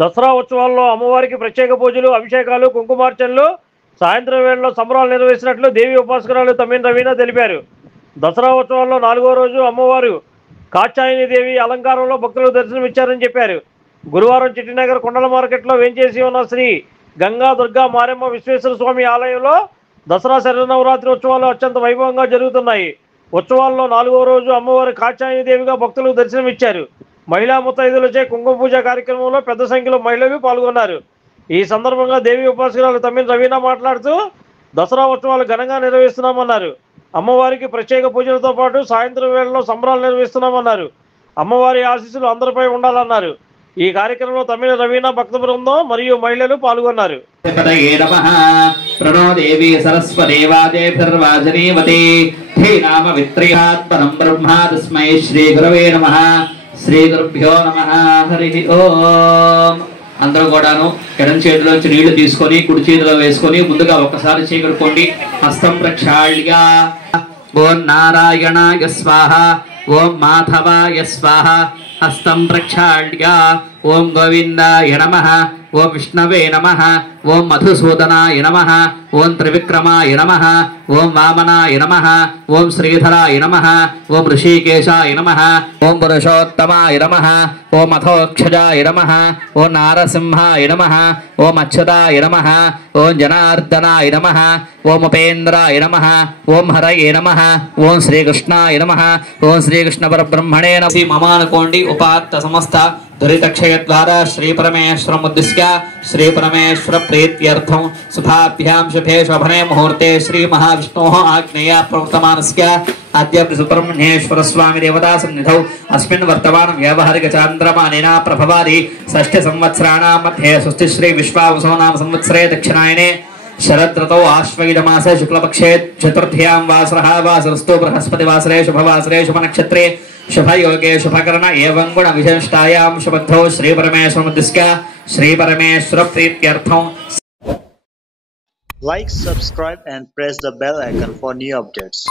దసరా ఉత్సవాల్లో అమ్మవారికి ప్రత్యేక పూజలు, అభిషేకాలు, కుంకుమార్చనలు, సాయంత్రం వేళలో సంబరాలు నిర్వహిస్తున్నట్లు దేవి ఉపాసకురాలు తమ్మిన రవీనా తెలిపారు. దసరా ఉత్సవాల్లో 4వ రోజు అమ్మవారు కాత్యాయని దేవి అలంకారంలో భక్తులకు దర్శనమిచ్చారని చెప్పారు. గురువారం చిట్టినగర్ కొండల మార్కెట్లో వేంచేసి ఉన్న శ్రీ గంగా దుర్గా మారెమ్మ విశ్వేశ్వర స్వామి ఆలయంలో దసరా శరన్నవరాత్రి ఉత్సవాలు అత్యంత వైభవంగా జరుగుతున్నాయి. ఉత్సవాల్లో 4వ రోజు అమ్మవారు కాత్యాయని దేవిగా భక్తులకు దర్శనమిచ్చారు. మహిళా ముత్తైదులచే కుంకుమ పూజ కార్యక్రమంలో పెద్ద సంఖ్యలో మహిళలు పాల్గొన్నారు. ఈ సందర్భంగా దేవి ఉపాసకురాలు తమ్మిన రవీనా మాట్లాడుతూ దసరా ఉత్సవాలు ఘనంగా నిర్వహిస్తున్నామన్నారు. అమ్మవారికి ప్రత్యేక పూజలతో పాటు సాయంత్రం వేళలో సంబరాలు నిర్వహిస్తున్నామన్నారు. అమ్మవారి ఆశీస్సులు అందరిపై ఉండాలన్నారు. ఈ కార్యక్రమంలో తమ్మిన రవీనా భక్త బృందం మరియు మహిళలు పాల్గొన్నారు. శ్రీ గురుభ్యో నమః. హరి ఓం. అందరూ కూడాను ఎడం చేతిలోంచి నీళ్లు తీసుకొని కుడి చేతిలో వేసుకొని ముందుగా ఒక్కసారి చీకడుకోండి. హస్తం ప్రక్షాళ్య. ఓం నారాయణాయ స్వాహ, ఓం మాధవాయ స్వాహ. హస్తం ప్రక్షాళ్య. ఓం గోవిందాయ నమః, ఓం విష్ణవే నమః, ఓం మధుసూదనాయ నమః, ఓం త్రివిక్రమాయ నమః, ఓం వామనాయ నమః, ఓం శ్రీధరాయ నమః, ఓం ఋషికేశాయ నమః, ఓం పురుషోత్తమాయ నమః, ఓం అథోక్షజాయ నమః, ఓం నారసింహాయ నమః, ఓం అచ్యుతాయ నమః, ఓం జనార్దనాయ నమః, ఓం ఉపేంద్రాయ నమః, ఓం హరయే నమః, ఓం శ్రీకృష్ణాయ నమః, ఓం శ్రీకృష్ణ పరబ్రహ్మణే నమః. మమానుకోండి ఉపాత్త సమస్త దురితక్షయ ద్వారా శ్రీ పరమేశ్వరం ఉద్దిశ్య శ్రీ పరమేశ్వర ప్రీత్యర్థం శుభాభ్యాం శుభే శోభనే ముహూర్తే శ్రీ మహావిష్ణోః ఆజ్ఞయా ప్రవర్తమానస్య అద్య సుబ్రహ్మణ్యేశ్వర స్వామి దేవతా సన్నిధౌ అస్మిన్ వర్తమాన వ్యావహారిక చాంద్రమానేన ప్రభవాది షష్ఠ సంవత్సరాణాం మధ్యే స్వస్తి శ్రీ విశ్వావసో నామ సంవత్సరే దక్షిణాయనే శరదృతౌ ఆశ్వయుజమాసే శుక్లపక్షే చతుర్థ్యాం వాసరః వాసరస్తు బృహస్పతివాసరే శుభవాసరే శుభనక్షత్రే शुभयोगे शुभकर्ण एवं गुण विशिष्टायां शुभद्धौ श्री परमेश्वरमुद्दिश्य श्री परमेश्वर प्रीत्यर्थं. Like, subscribe and press the bell icon for new updates.